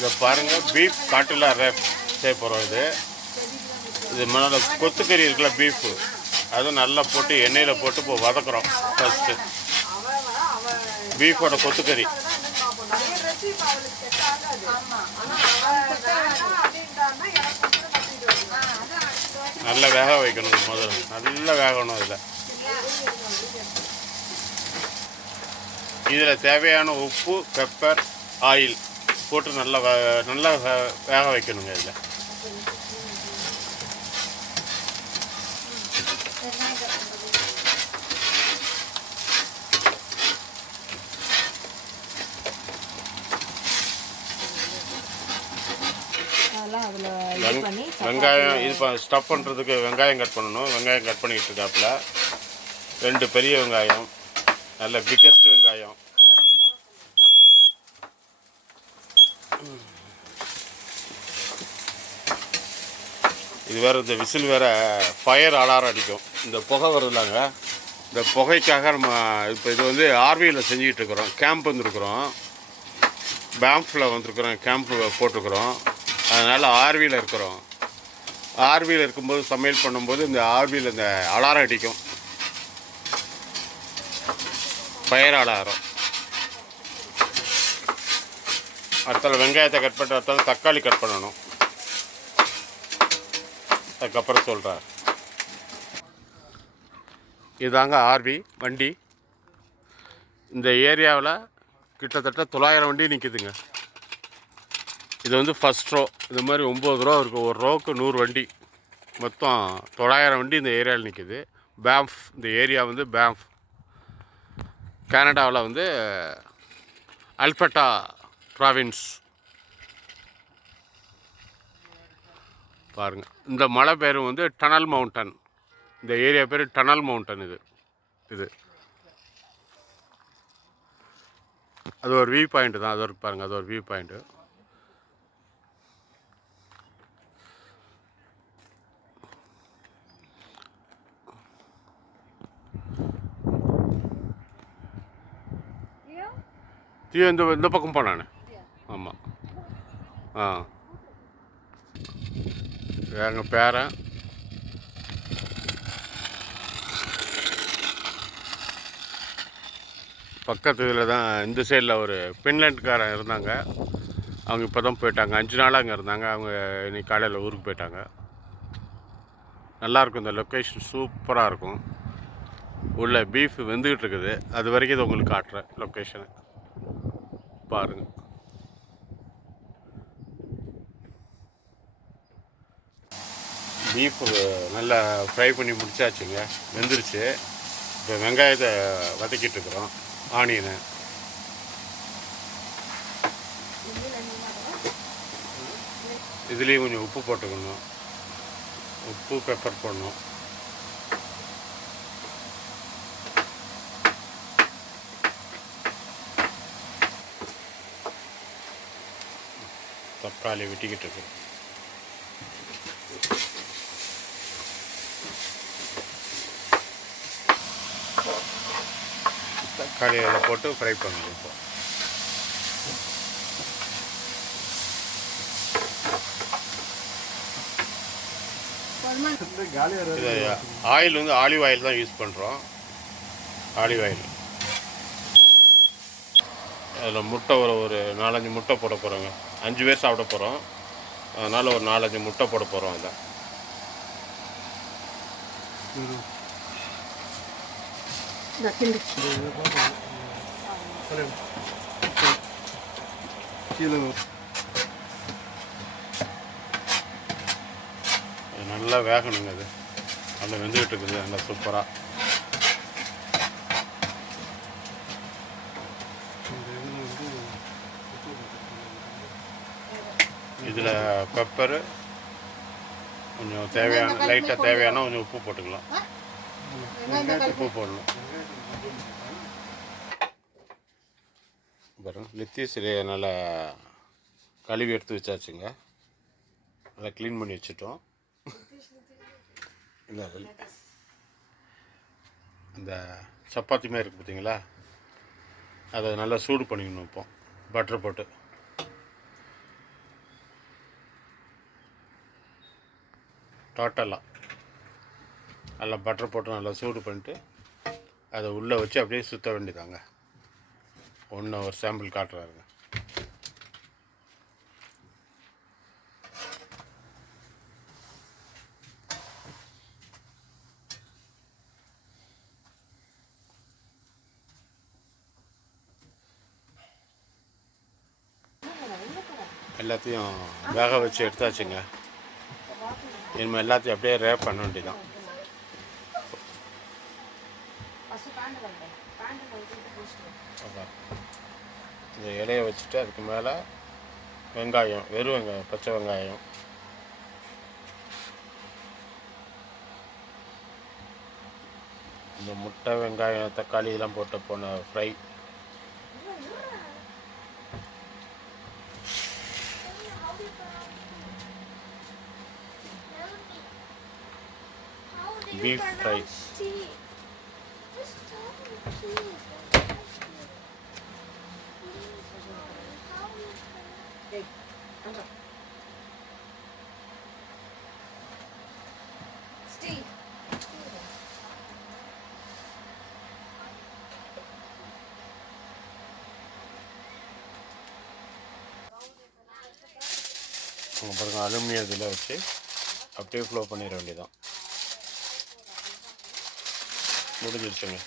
இதை பாருங்கள், பீஃப் காட்டில் ரேப் செய்ய போகிறோம். இது முன்னால் கொத்துக்கறி இருக்குல்ல, பீஃபு அதுவும் நல்லா போட்டு எண்ணெயில் போட்டு இப்போ வதக்குறோம். ஃபஸ்ட்டு பீஃபோட கொத்துக்கறி நல்லா வேக வைக்கணும். முதல்ல நல்லா வேகணும். இதில் தேவையான உப்பு, பெப்பர், ஆயில் போட்டு நல்லா வேக வைக்கணுங்க. இதில் வெங்காயம் இது ஸ்டஃப் பண்ணுறதுக்கு வெங்காயம் கட் பண்ணணும். வெங்காயம் கட் பண்ணிக்கிட்டு இருக்காப்புல 2 பெரிய வெங்காயம், நல்ல பிக்கஸ்ட் வெங்காயம். இது வேறு, இந்த விசில் வேறு ஃபயர் அலாரம் அடிக்கும். இந்த புகை வருதுலாங்க, இந்த புகைக்காக நம்ம இப்போ இது வந்து ஆர்வியில் செஞ்சுக்கிட்டு இருக்கிறோம். கேம்ப் வந்துருக்குறோம், பேம்ஃபில் வந்துருக்குறோம், கேம்ப் போட்டிருக்குறோம். அதனால் ஆர்வியில் இருக்கிறோம். ஆர்வியில் இருக்கும்போது சமையல் பண்ணும்போது இந்த ஆர்வியில் இந்த அலாரம் அடிக்கும், ஃபயர் அலாரம். அடுத்தால வெங்காயத்தை கட் பண்ணிட்டு அடுத்தால தக்காளி கட் பண்ணணும். அதுக்கப்புறம் சொல்கிறேன். இதாங்க ஆர்வி வண்டி. இந்த ஏரியாவில் கிட்டத்தட்ட 900 வண்டி நிற்கிதுங்க. இது வந்து ஃபஸ்ட் ரோ. இது மாதிரி 9 ரோ இருக்குது. ஒரு ரோவுக்கு 100 வண்டி, மொத்தம் 900 வண்டி இந்த ஏரியாவில் நிற்கிது. பேம்ஃப், இந்த ஏரியா வந்து பேம்ஃப், கனடாவில் வந்து அல்பர்ட்டா ப்ராவின்ஸ். பாருங்கள், இந்த மலை பேர் வந்து டனல் மவுண்டன். இந்த ஏரியா பேர் டனல் மவுண்டன். இது அது ஒரு வியூ பாயிண்ட்டு தான். அது ஒரு பாருங்கள், அது ஒரு வியூ பாயிண்ட்டு. தீ இந்த பக்கம் போனானே. ஆமாம். எங்கள் பேரன் பக்கத்து இதில் தான், இந்த சைடில் ஒரு பின்லாண்ட்காரன் இருந்தாங்க. அவங்க இப்போ தான் போயிட்டாங்க. 5 நாளாக அங்கே இருந்தாங்க. அவங்க இன்னைக்கு காலையில் ஊருக்கு போயிட்டாங்க. நல்லாயிருக்கும், இந்த லொக்கேஷன் சூப்பராக இருக்கும். உள்ள பீஃப் வெந்துக்கிட்டு இருக்குது. அது வரைக்கும் இதை உங்களுக்கு காட்டுறேன். லொக்கேஷனை பாருங்கள். பீஃப் நல்லா ஃப்ரை பண்ணி முடிச்சாச்சுங்க, வெந்துருச்சு. இப்போ வெங்காயத்தை வதக்கிட்டு இருக்கிறோம், ஆனியனை. இதுலேயும் கொஞ்சம் உப்பு போட்டுக்கணும், உப்பு பெப்பர் போடணும். தக்காளி வெட்டிக்கிட்டு இருக்கு. தக்காளியை போட்டு ஃப்ரை பண்ணணும். இப்போ ஆயில் வந்து ஆலிவ் ஆயில் தான் யூஸ் பண்ணுறோம். Olive oil. அதில் முட்டை ஒரு 4-5 முட்டை போட போகிறோங்க. 5 பேர் சாப்பிட போகிறோம், அதனால் ஒரு 4-5 முட்டை போட போகிறோம். அதில் நல்லா வேகணுங்க. அது நல்லா வெந்துக்கிட்டு இருக்குது, நல்லா சூப்பராக. இதில் பெப்பரு கொஞ்சம் தேவையான, லைட்டாக தேவையான கொஞ்சம் உப்பு போட்டுக்கலாம். உப்பு போடணும். பாருங்க, லெத்தீஸில் நல்லா கழுவி எடுத்து வச்சாச்சுங்க. நல்லா க்ளீன் பண்ணி வச்சுட்டோம். இல்லை, இந்த சப்பாத்தி மாதிரி இருக்குது பார்த்தீங்களா, அதை நல்லா சூடு பண்ணிக்கணும். இப்போ பட்டர் போட்டு டோட்டலாக நல்லா பட்டர் போட்டு நல்லா சூடு பண்ணிட்டு அதை உள்ளே வச்சு அப்படியே சுற்ற வேண்டியதாங்க. ஒரு சாம்பிள் காட்டுறாருங்க. எல்லாத்தையும் வேக வச்சு எடுத்தாச்சுங்க. இனிமேல் எல்லாத்தையும் அப்படியே ரேப் பண்ண வேண்டியதான். இந்த இலையை வச்சுட்டு அதுக்கு மேலே வெங்காயம், வெறும் வெங்காயம், பச்சை வெங்காயம், இந்த முட்டை, வெங்காயம், தக்காளி இதெல்லாம் போட்டு போன ஃப்ரை, பீஃப் ஃப்ரை, அப்புறம் அலுமினியம் இதில் வச்சு அப்படியே ஃப்ளோ பண்ணிட வேண்டியதான். முடிஞ்சிருச்சுங்க,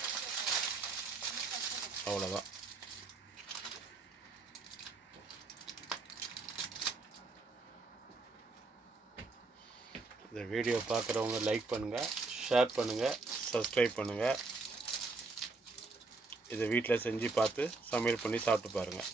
அவ்வளோதான். இந்த வீடியோ பார்க்குறவங்க லைக் பண்ணுங்கள், ஷேர் பண்ணுங்கள், சப்ஸ்கிரைப் பண்ணுங்கள். இதை வீட்டில் செஞ்சு பார்த்து சமையல் பண்ணி சாப்பிட்டு பாருங்கள்.